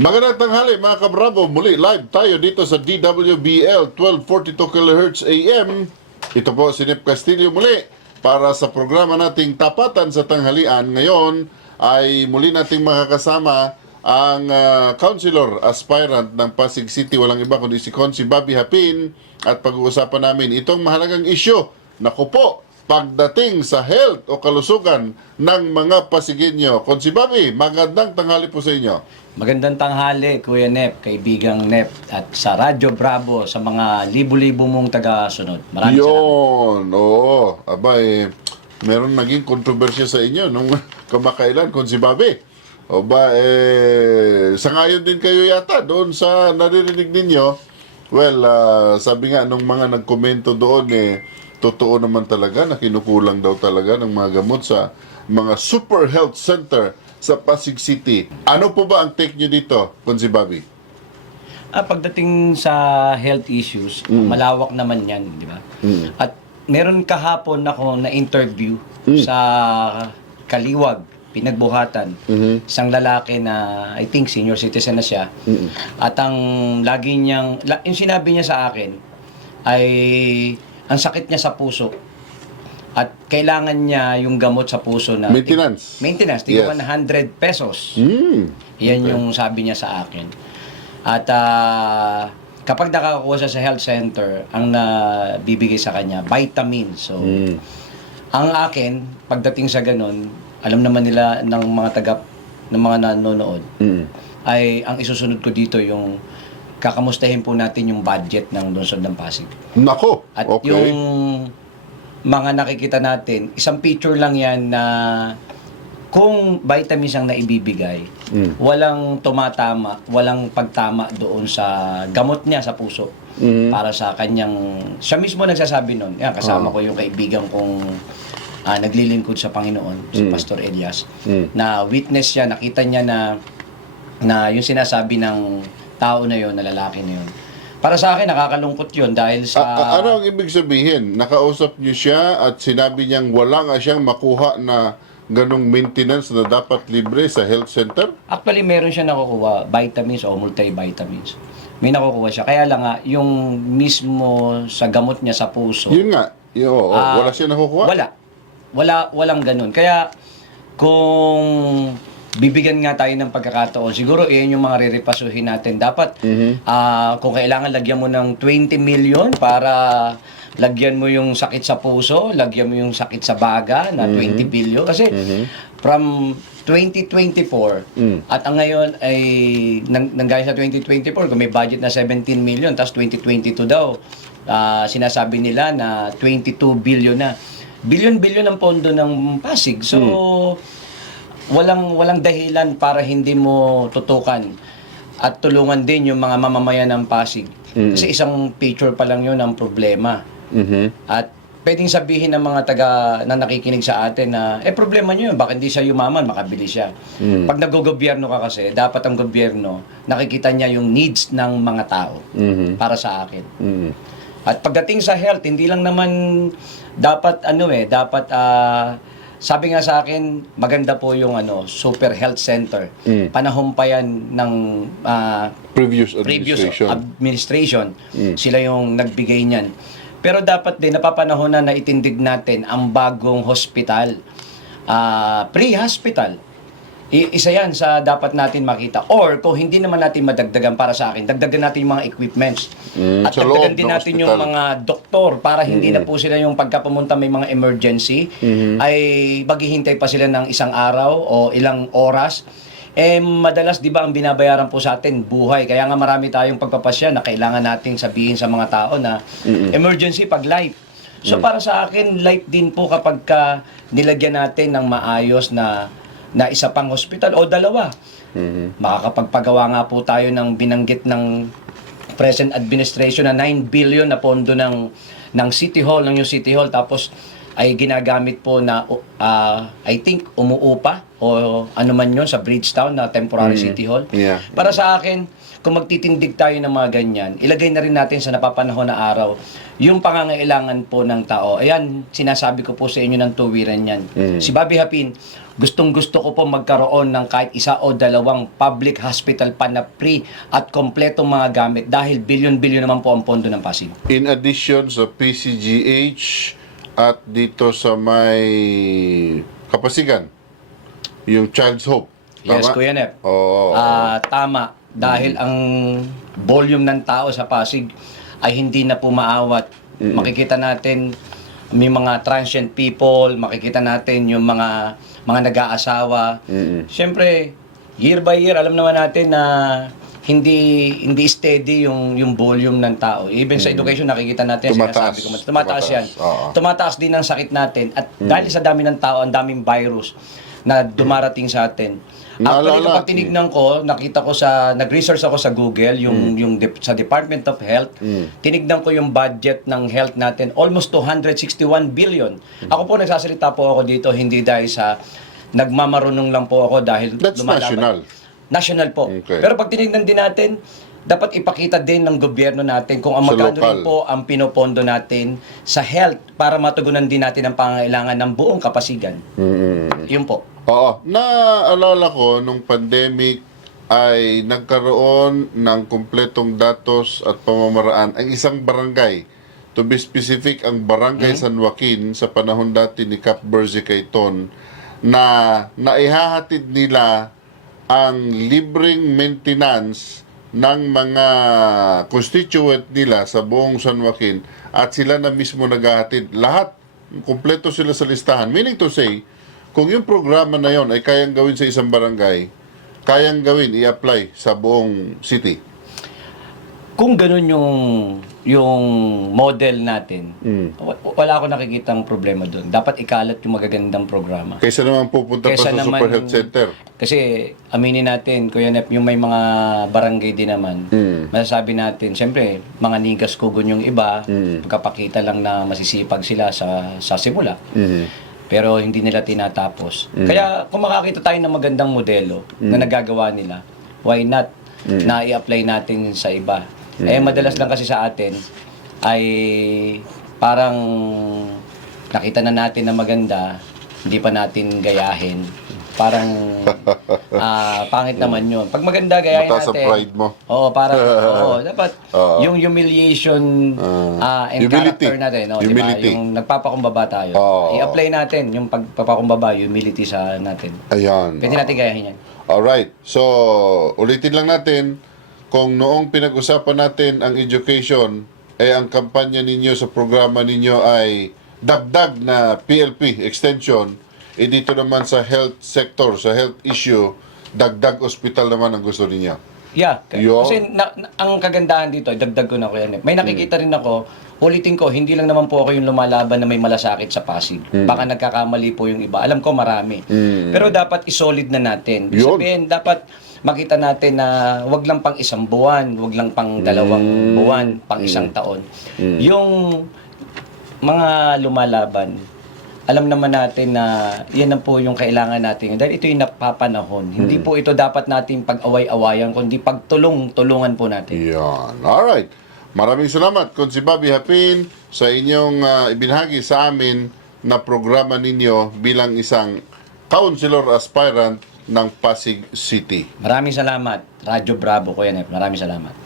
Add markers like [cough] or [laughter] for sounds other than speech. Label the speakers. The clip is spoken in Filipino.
Speaker 1: Magandang tanghali mga kabravo. Muli live tayo dito sa DWBL 1242 kHz AM. Ito po si Nip Castillo muli para sa programa nating Tapatan sa Tanghalian. Ngayon ay muli nating makakasama ang ah, councilor aspirant ng Pasig City. Walang iba kundi si Consi Bobby Hapin. At pag-uusapan namin itong mahalagang isyo. Naku po, pagdating sa health o kalusugan ng mga Pasigenyo. Consi Bobby, magandang tanghali po sa inyo.
Speaker 2: Magandang tanghali, Kuya Nep, kaibigang Nep, at sa Radyo Bravo, sa mga libo-libo mong taga-sunod. Maraming salamat.
Speaker 1: Yun, oo. Aba, eh, meron naging kontrobersya sa inyo nung [laughs] kamakailan kung si Bobby. O ba, eh, sangayon din kayo yata doon sa naririnig ninyo. Well, ah, sabi nga nung mga nagkomento doon, eh, totoo naman talaga na kinukulang daw talaga ng mga gamot sa mga super health center sa Pasig City. Ano po ba ang take nyo dito, si Bobby?
Speaker 2: Ah, pagdating sa health issues, malawak naman yan, di ba?
Speaker 1: Mm.
Speaker 2: At meron kahapon ako na interview sa Kaliwag, pinagbuhatan.
Speaker 1: Mhm.
Speaker 2: Isang lalaki na I think senior citizen na siya. At ang lagi niyang, la, yung sinabi niya sa akin ay ang sakit niya sa puso. At kailangan niya yung gamot sa puso na
Speaker 1: Maintenance.
Speaker 2: Maintenance, tigil
Speaker 1: Yes.
Speaker 2: 100 pesos.
Speaker 1: Mm.
Speaker 2: Yan yung sabi niya sa akin. At ah, kapag nakakakuha siya sa health center, ang nabibigay sa kanya, vitamins. So,
Speaker 1: Mm.
Speaker 2: ang akin, pagdating sa ganun, alam naman nila ng mga taga, ng mga nanonood,
Speaker 1: Mm.
Speaker 2: ay ang isusunod ko dito yung kakamustahin po natin yung budget ng Lungsod ng Pasig.
Speaker 1: Nako,
Speaker 2: At
Speaker 1: okay.
Speaker 2: yung mga nakikita natin, isang picture lang yan na kung vitamins ang naibibigay,
Speaker 1: Mm.
Speaker 2: walang tumatama, walang pagtama doon sa gamot niya sa puso.
Speaker 1: Mm.
Speaker 2: Para sa kanyang, siya mismo nagsasabi nun, yan, kasama
Speaker 1: Oh.
Speaker 2: ko yung kaibigan kong ah, naglilingkod sa Panginoon, si
Speaker 1: Mm.
Speaker 2: Pastor Elias,
Speaker 1: Mm.
Speaker 2: na witness siya, nakita niya na, na yung sinasabi ng tao na yon na lalaki na yun. Para sa akin, nakakalungkot yun dahil sa...
Speaker 1: A- a- ano ang ibig sabihin? Nakausap niyo siya at sinabi niyang wala nga siyang makuha na ganong maintenance na dapat libre sa health center?
Speaker 2: Actually, meron siya nakukuha, vitamins o multivitamins. May nakukuha siya. Kaya lang nga, yung mismo sa gamot niya sa puso,
Speaker 1: Yun nga. Yo, oo,
Speaker 2: Ah,
Speaker 1: wala siya nakukuha?
Speaker 2: wala. Wala, walang ganun. Kaya, kung bibigyan nga tayo ng pagkakataon, siguro iyan yung mga rirepasuhin natin. Dapat,
Speaker 1: Mhm.
Speaker 2: ah, kung kailangan lagyan mo ng 20 million para lagyan mo yung sakit sa puso, lagyan mo yung sakit sa baga na 20 billion. Kasi, from 2024
Speaker 1: Mm.
Speaker 2: at ang ngayon ay nang, nanggaya sa 2024 kung may budget na 17 million tapos 2022 daw ah, sinasabi nila na 22 billion na billion-billion ang pondo ng Pasig so walang walang dahilan para hindi mo tutukan at tulungan din yung mga mamamayan ng Pasig
Speaker 1: Mm.
Speaker 2: kasi isang picture pa lang yun ang problema
Speaker 1: Mhm.
Speaker 2: at pwedeng sabihin ng mga taga na nakikinig sa atin na, eh problema nyo yun, bakit hindi siya yumaman, makabili siya.
Speaker 1: Mm.
Speaker 2: Pag nag-gobyerno ka kasi, dapat ang gobyerno, nakikita niya yung needs ng mga tao
Speaker 1: Mhm.
Speaker 2: para sa akin.
Speaker 1: Mhm.
Speaker 2: At pagdating sa health, hindi lang naman dapat ano eh, dapat ah, sabi nga sa akin, maganda po yung ano, Super Health Center.
Speaker 1: Mm.
Speaker 2: Panahon pa yan ng ah,
Speaker 1: Previous
Speaker 2: previous
Speaker 1: administration.
Speaker 2: administration,
Speaker 1: Mm.
Speaker 2: sila yung nagbigay niyan. Pero dapat din napapanahon na naitindig natin ang bagong hospital. Ah, pre-hospital. I- isa yan sa dapat natin makita. Or kung hindi naman natin madagdagan para sa akin, dagdagan natin yung mga equipments.
Speaker 1: Mm,
Speaker 2: At dagdagan din natin yung
Speaker 1: hospital.
Speaker 2: mga doktor para hindi na po sila yung pagkapumunta may mga emergency
Speaker 1: Mhm.
Speaker 2: ay maghihintay pa sila ng isang araw o ilang oras. Eh, madalas, di ba, ang binabayaran po sa atin, buhay. Kaya nga marami tayong pagpapasya na kailangan nating sabihin sa mga tao na emergency pag life. So, para sa akin, life din po kapag ka nilagyan natin ng maayos na na isa pang hospital o dalawa.
Speaker 1: Mhm.
Speaker 2: Makakapagpagawa nga po tayo ng binanggit ng present administration na 9 billion na pondo ng ng City Hall, ng yung City Hall tapos ay ginagamit po na uh, I think umuupa o ano man yun sa Bridgetown na temporary city hall.
Speaker 1: Yeah.
Speaker 2: Para sa akin, kung magtitindig tayo ng mga ganyan, ilagay na rin natin sa napapanahon na araw yung pangangailangan po ng tao. Ayan, sinasabi ko po sa inyo ng tuwiran yan. Si Bobby Hapin, gustong gusto ko po magkaroon ng kahit isa o dalawang public hospital pa na free at kompletong mga gamit dahil bilyon-bilyon naman po ang pondo ng Pasig.
Speaker 1: In addition sa PCGH at dito sa may Kapasigan, yung Child's Hope.
Speaker 2: Yes,
Speaker 1: Tama?
Speaker 2: Kuya Nep.
Speaker 1: Oo.
Speaker 2: Ah, tama. Dahil ang volume ng tao sa Pasig ay hindi na po maawat. Makikita natin may mga transient people, makikita natin yung mga mga nag-aasawa. Siyempre, year by year, alam naman natin na hindi hindi steady yung yung volume ng tao. Even sa education nakikita natin
Speaker 1: Tumataas.
Speaker 2: sinasabi ko, tumataas yan.
Speaker 1: Oo.
Speaker 2: Tumataas din ang sakit natin at dahil sa dami ng tao, ang daming virus na dumarating sa atin. Actually,
Speaker 1: Naalala-
Speaker 2: kapag tinignan ko, nakita ko sa, nag-research ako sa Google, yung, yung dep- sa Department of Health, tinignan ko yung budget ng health natin, almost 261 billion. Ako po, nagsasalita po ako dito, hindi dahil sa, nagmamarunong lang po ako dahil
Speaker 1: That's national.
Speaker 2: National po.
Speaker 1: Okay.
Speaker 2: Pero pag tinignan din natin, dapat ipakita din ng gobyerno natin kung ang magkano rin po ang pinopondo natin sa health para matugunan din natin ang pangangailangan ng buong kapasigan.
Speaker 1: Mm.
Speaker 2: Yun po.
Speaker 1: Oo. Naalala ko nung pandemic ay nagkaroon ng kumpletong datos at pamamaraan ang isang barangay. To be specific, ang barangay San Joaquin sa panahon dati ni Cap Berzi Cayton na naihahatid nila ang libreng maintenance ng mga constituent nila sa buong San Joaquin at sila na mismo naghahatid. Lahat, kumpleto sila sa listahan. Meaning to say, kung yung programa na yon ay kayang gawin sa isang barangay, kayang gawin, i-apply sa buong city.
Speaker 2: Kung ganun yung yung model natin,
Speaker 1: Mm.
Speaker 2: wa- wala ako nakikitang problema doon. Dapat ikalat yung magagandang programa.
Speaker 1: Kaysa naman pupunta pa
Speaker 2: Kaysa
Speaker 1: sa
Speaker 2: naman-
Speaker 1: Super Health Center.
Speaker 2: Kasi aminin natin, Kuya Nep, yung may mga barangay din naman,
Speaker 1: Mm.
Speaker 2: masasabi natin, siyempre, mga nigas kugon yung iba, pagkapakita lang na masisipag sila sa, sa simula.
Speaker 1: Mhm.
Speaker 2: Pero hindi nila tinatapos. Kaya kung makakita tayo ng magandang modelo na nagagawa nila, why not na i-apply natin sa iba? Eh madalas lang kasi sa atin ay parang nakita na natin na maganda, hindi pa natin gayahin. Parang [laughs] ah, pangit naman yun. Pag maganda, gayahin
Speaker 1: Mataas ang
Speaker 2: natin.
Speaker 1: pride mo.
Speaker 2: Oo, parang, [laughs] oo, dapat
Speaker 1: Oo.
Speaker 2: yung humiliation
Speaker 1: Ah,
Speaker 2: ah, and
Speaker 1: humility.
Speaker 2: character natin, no,
Speaker 1: Humility.
Speaker 2: Diba? Yung nagpapakumbaba tayo.
Speaker 1: Oo.
Speaker 2: I-apply natin yung pagpapakumbaba, humility sa natin.
Speaker 1: Ayan.
Speaker 2: Pwede natin gayahin yan.
Speaker 1: Alright. So, ulitin lang natin, kung noong pinag-usapan natin ang education, eh ang kampanya ninyo sa programa ninyo ay dagdag na PLP extension, eh dito naman sa health sector, sa health issue, dagdag hospital naman ang gusto ninyo.
Speaker 2: Yeah.
Speaker 1: Yun.
Speaker 2: Kasi na, na- ang kagandahan dito, dagdag ko na ko yan. eh. May nakikita rin ako, ulitin ko, hindi lang naman po ako yung lumalaban na may malasakit sa Pasig. Baka nagkakamali po yung iba. Alam ko marami. Pero dapat isolid na natin.
Speaker 1: Yun.
Speaker 2: sabihin, dapat makita natin na wag lang pang isang buwan, wag lang pang dalawang buwan, pang isang taon. Yung mga lumalaban, alam naman natin na yan na po yung kailangan natin. Dahil ito yung napapanahon. Hindi po ito dapat natin pag-away-awayan, kundi pagtulong-tulungan po natin.
Speaker 1: Yan. Alright. Maraming salamat, Konsi Bobby Hapin, sa inyong ah, ibinahagi sa amin na programa ninyo bilang isang counselor aspirant ng Pasig City.
Speaker 2: Maraming salamat. Radyo Bravo, Kuya Nep. Maraming salamat.